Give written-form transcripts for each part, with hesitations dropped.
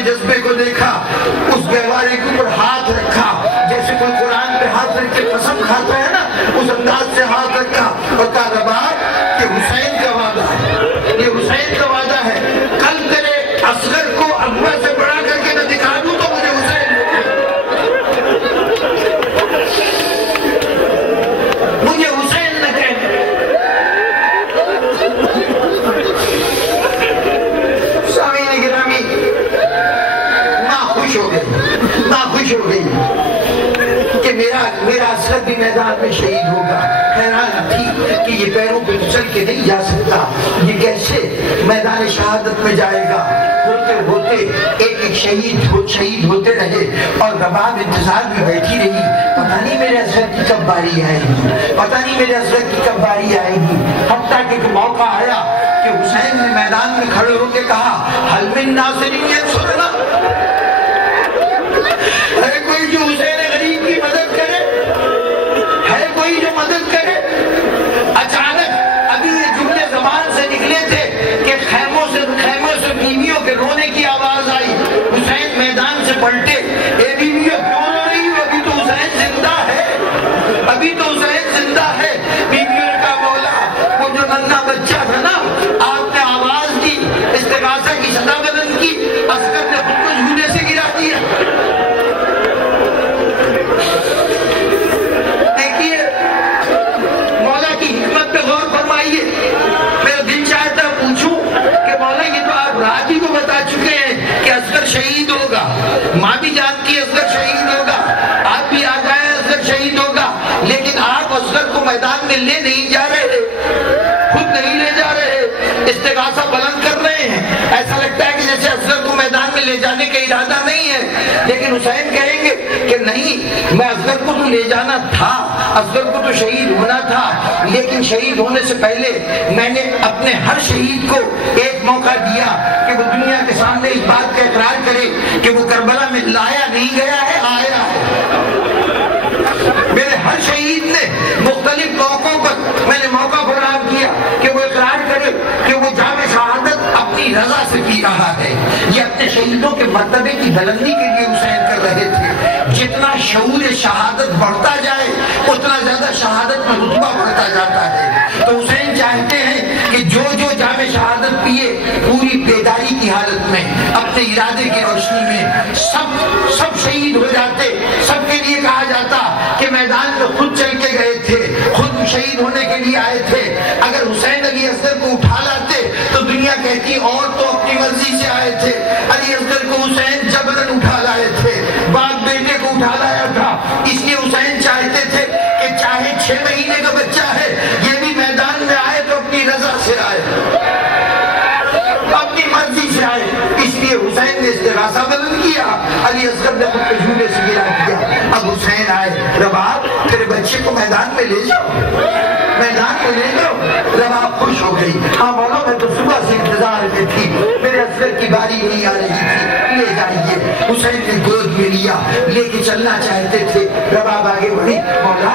کے جذبے کو دیکھا، اس گہوارے کے اوپر ہاتھ رکھا جیسے کوئی قرآن پہ ہاتھ رکھ کے قسم کھاتا ہے نا، اس انداز سے ہاتھ رکھا اور کہا رباب یہ حسین کا وعدہ ہے، یہ حسین کا وعدہ ہے، کل تیرے اصغر کو اکبر سے بڑا کر کے نہ دکھا دوں تو مجھے حسین نہ کہنا۔ سامعین گرامی، ماں خوش ہو گئی کہ میرا اصغر بھی میدان میں شہید ہوگا۔ حیران تھی کہ یہ پیروں پہ چل کے نہیں جا سکتا، یہ کیسے میدان شہادت میں جائے گا۔ ہوتے ہوتے ایک شہید ہوتے رہے اور رباب انتظار میں بیٹھی رہی، پتہ نہیں میرے اصغر کی کب باری آئے گی، پتہ نہیں میرے اصغر کی کب باری آئے گی۔ حتیٰ کہ موقع آیا کہ حسین نے میدان میں کھڑے ہو کے کہا حل من ناصر ینصرنا، ہے کوئی جو حسین غریب کی مدد کرے، ہے کوئی جو مدد کرے۔ اچانک ابھی یہ جملے زبان سے نکلے تھے کہ خیموں سے بیویوں کے رونے کی آواز آئی۔ حسین میدان سے پلٹے، اے بیویوں کیوں رو رہی ہو، ابھی تو حسین زندہ ہے، ابھی تو حسین زندہ ہے۔ بیویوں کا مولا، وہ جو ننھا بچہ تھا نا، آپ نے آواز دی، استغاثہ کی صدا بلند کی، اصغر نے خود کو جھولے سے گرا دیا۔ دیکھیے مولا کی حکمت پہ غور فرمائیے۔ میرا دل چاہتا پوچھوں کہ مولا یہ تو آپ رات ہی کو بتا چکے ہیں کہ اصغر شہید ہوگا، ماں بھی جانتی ہے اصغر شہید ہوگا، آپ بھی آ جائیں اصغر شہید ہوگا، لیکن آپ اصغر کو میدان میں لے نہیں جا رہے، خود نہیں لے جا رہے، استغاثہ بلند کر رہے ہیں۔ ایسا لگتا ہے کہ جیسے اصغر کو میدان میں لے جانے کا ارادہ نہیں ہے، لیکن حسین کہیں گے کہ نہیں، میں اصغر کو تو لے جانا تھا، اصغر کو تو شہید ہونا تھا، لیکن شہید ہونے سے پہلے میں نے اپنے ہر شہید کو ایک موقع دیا کہ وہ دنیا کے سامنے اس بات کا اقرار کرے کہ وہ کربلا میں لایا نہیں گیا ہے، آیا ہے۔ میرے ہر شہید نے مختلف موقعوں پر میں نے موقع فراہم کیا کہ وہ اقرار کرے کہ وہ جام شہادت اپنی رضا سے پی رہا ہے۔ یہ اپنے شہیدوں کے مرتبے کی بلندی کے لیے حسین کر رہے تھے۔ جتنا شعور شہادت بڑھتا جائے اتنا زیادہ شہادت میں رتبہ بڑھتا جاتا ہے۔ تو حسین چاہتے ہیں کہ جو جام شہادت پیے پوری بیداری کی حالت میں اپنے ارادے کی روشنی میں سب شہید ہو جاتے، سب کے لیے کہا جاتا کہ میدان میں خود چل کے گئے تھے، خود شہید ہونے کے لیے آئے تھے۔ اگر حسین علی اصغر کو اٹھا لاتے تو دنیا کہتی اور تو اپنی مرضی سے آئے تھے، علی اصغر کو حسین جبرن اٹھا لائے تھے، باپ بیٹے کو اٹھا لایا تھا۔ اس لیے حسین چاہتے تھے کہ چاہے 6 مہینے کا بچہ ہے یہ بھی میدان میں آئے تو اپنی رضا سے آئے، اپنی مرضی سے آئے۔ اس لیے حسین نے استغاثہ بلند کیا، علی اصغر نے خود کو جھولے سے گرا دیا۔ اب حسین آئے، رباب تیرے بچے کو میدان میں لے جاؤ، میدان میں لے جاؤ۔ رباب خوش ہو گئی، ہاں مولا میں تو صبح سے انتظار میں تھی، میرے اصغر کی باری نہیں آ رہی تھی، لے جائیے۔ حسین نے گود میں لیا، لے کے چلنا چاہتے تھے۔ رباب آگے بڑھی، مولا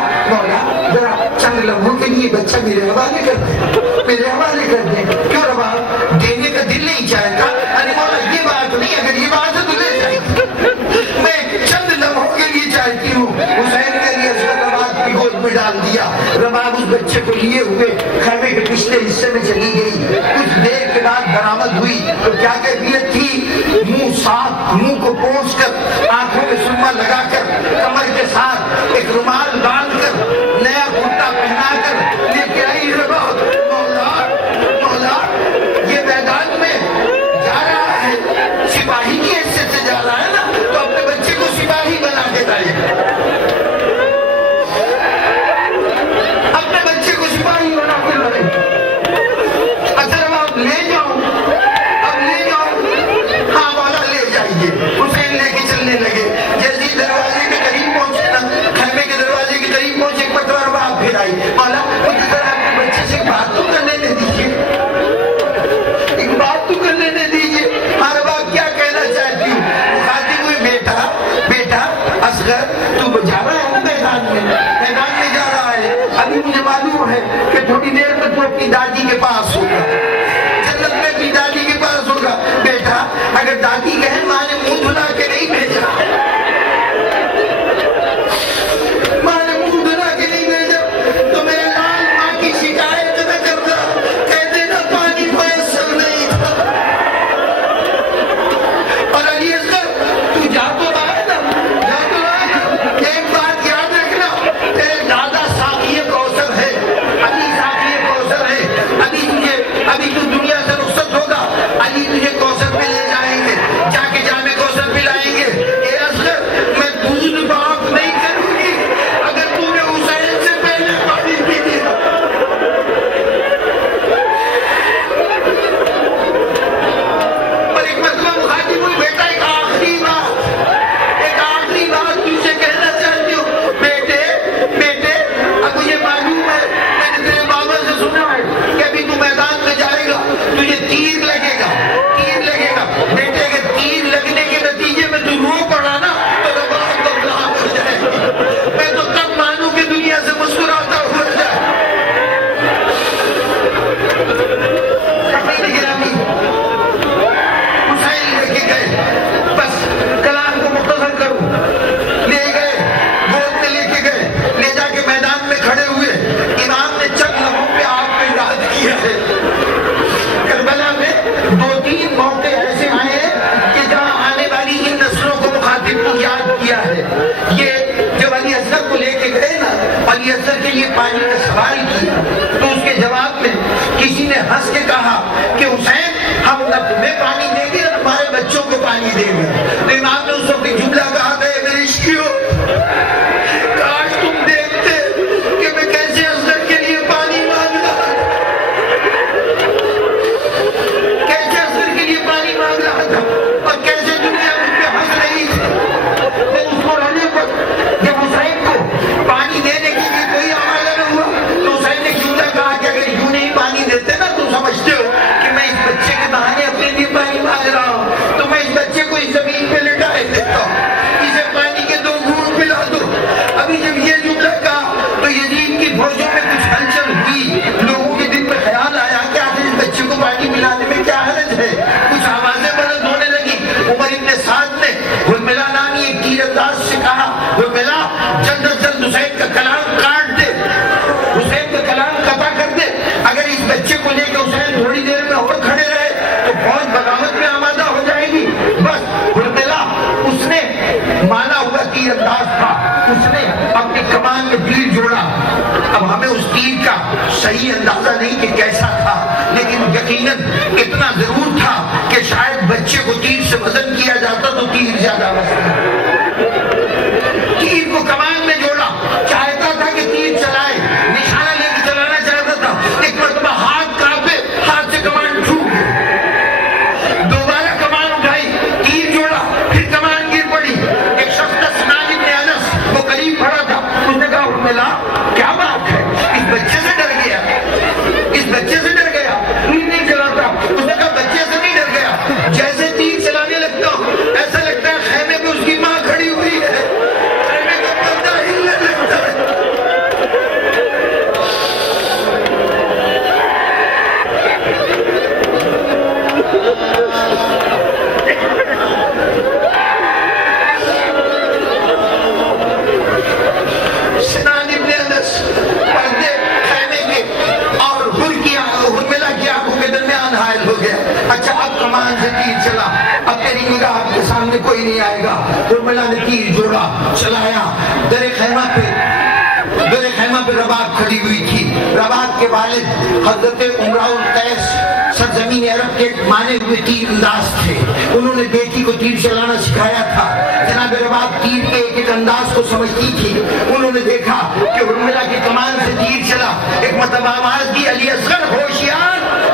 ذرا چند لمحوں کے لیے بچہ میرے حوالے کر دیں، میرے حوالے کر دیں۔ کیوں رباب دینے کا دل نہیں چاہتا؟ ارے مولا یہ بات نہیں، اگر یہ بات ہے تو لے جائیں، میں چند لمحوں کے لیے چاہتی ہوں۔ حسین نے علی اصغر رباب کی گود میں ڈال دیا۔ رباب اس بچے کو لیے ہوئے خیمے کے پچھلے حصے میں چلی گئی۔ کچھ دیر کے بعد برآمد ہوئی تو کیا کیفیت تھی؟ منہ صاف، منہ کو پوچھ کر، آنکھوں میں سرما لگا کر، کمر کے ساتھ ایک رومال باندھ کر، نیا کرتا پہنا کر لے کے آئی رباب۔ مولا یہ میدان میں جا رہا ہے، سپاہی کی حیثیت سے جا رہا ہے نا، تو اپنے بچے کو سپاہی بنا کے لائے، اپنے بچے کو سپاہی بنا کے لائے۔ اچھا اب لے جاؤ، اب لے جاؤ۔ ہاں مولا لے جائیے۔ حسین لے کے چلنے لگے، جیسے دروازے کے قریب پہنچے نا، خیمے کے دروازے کے قریب پہنچے، ایک مرتبہ رباب پھر آئی، مولا مجھے ذرا اپنے بچے سے بات تو کر لینے دیجیے، ایک بات تو کر لینے دیجیے۔ ہاں رباب کیا کہنا چاہتی ہوں؟ کہتی ہوئی بیٹا اصغر تو جا رہا ہے نا میدان میں جا رہا ہے، ابھی مجھے معلوم ہے کہ تھوڑی دیر میں تو اپنی دادی کے پاس ہوگا، جنت میں اپنی دادی کے پاس ہوگا۔ بیٹا اگر دادی کہیں ماں نے عباس نے کہا کہ حسین ہم نہ تمہیں پانی دیں گے نہ تمہارے بچوں کو پانی دیں گے. تو امام نے اس وقت جملہ کہا تھا میرے عشقیوں کاش تم دیکھتے کہ میں کیسے اصغر کے لیے پانی مانگ رہا کیسے اصغر کے لیے پانی مانگ رہا تھا اور کیسے دنیا مجھ پہ ہنس رہی تھی. میں اس کو رہنے پر جب حسین کو پانی دینے کے لیے کوئی آمادہ نہ ہوا تو حسین نے جملہ کہا کہ اگر یوں نہیں پانی دیتے نا تو سمجھتے ہو کہ میں اس بچے کے بہانے اپنے لیے پانی مانگ رہا ہوں تو میں اس بچے کو اس زمین پہ لٹائے دیتا ہوں اسے پانی کے 2 گھونٹ پلا دو. ابھی جب یہ جملہ کہا تو یزید کی فوجوں میں کچھ ہلچل ہوئی. لوگوں کے دل میں خیال آیا کہ آخر اس بچے کو پانی پلانے میں کیا حرج ہے. کچھ آوازیں بلند ہونے لگی. عمر ابن سعد نے حرملہ نامی ایک تیر انداز سے کہا حرملہ جلد از جلد حسین کا کلام کاٹ دے حسین کا کلام قطع کر دے. اگر اس بچے کو لے کے حسین تھوڑی دیر میں اور کھڑے رہے تو فوج بغاوت میں آمادہ ہو جائے گی. بس حرملہ اس نے مانا ہوا تیر انداز تھا اس نے اپنی کمان میں تیر جوڑا. اب ہمیں اس تیر کا صحیح اندازہ نہیں کہ کیسا تھا لیکن یقیناً اتنا ضرور تھا کہ شاید بچے کو تیر سے وزن کیا جاتا تو تیر زیادہ وزن. تیر کو کمان میں جوڑا چاہتا تھا کہ تیر چلائے نشانہ لے کے چلانا چاہتا تھا. ایک مرتبہ ہاتھ کانپے ہاتھ سے کمان چھوٹ گئی. دوبارہ کمان اٹھائی تیر جوڑا پھر کمان گر پڑی. ایک شخص کا سنان ابن انس وہ قریب کھڑا تھا. اس نے کہا حرملہ کیا بات ہے اس بچے سے ڈر گیا اس بچے سے ڈر گیا تیر نہیں چلاتا. اس نے کہا بچے سے نہیں ڈر گیا جیسے تیر چلانے لگتا ہوں ایسا لگتا ہے خیمے میں اس کی ماں کھڑی ہوئی ہے خیمے کا پردہ ہلنے لگتا ہے. سنان ابن انس پردے خیمے کے اور حرملہ کی آنکھوں کے درمیان حائل ہو گیا. اچھا اب کمان سے تیر چلا اب تیری نگاہ کے سامنے کوئی نہیں آئے گا. حرملہ نے تیر جوڑا چلایا. در خیمہ پہ رباط کھڑی ہوئی تھی. رباط کے والد حضرت عمرہ القیس سرزمین عرب کے مانے ہوئے تیر انداز تھے. انہوں نے بیٹی کو تیر چلانا سکھایا تھا. جناب رباط تیر کے ایک انداز کو سمجھتی تھی. انہوں نے دیکھا کہ حرملہ کی کمان سے تیر چلا. ایک مرتبہ آواز دی علی اصغر ہوشیار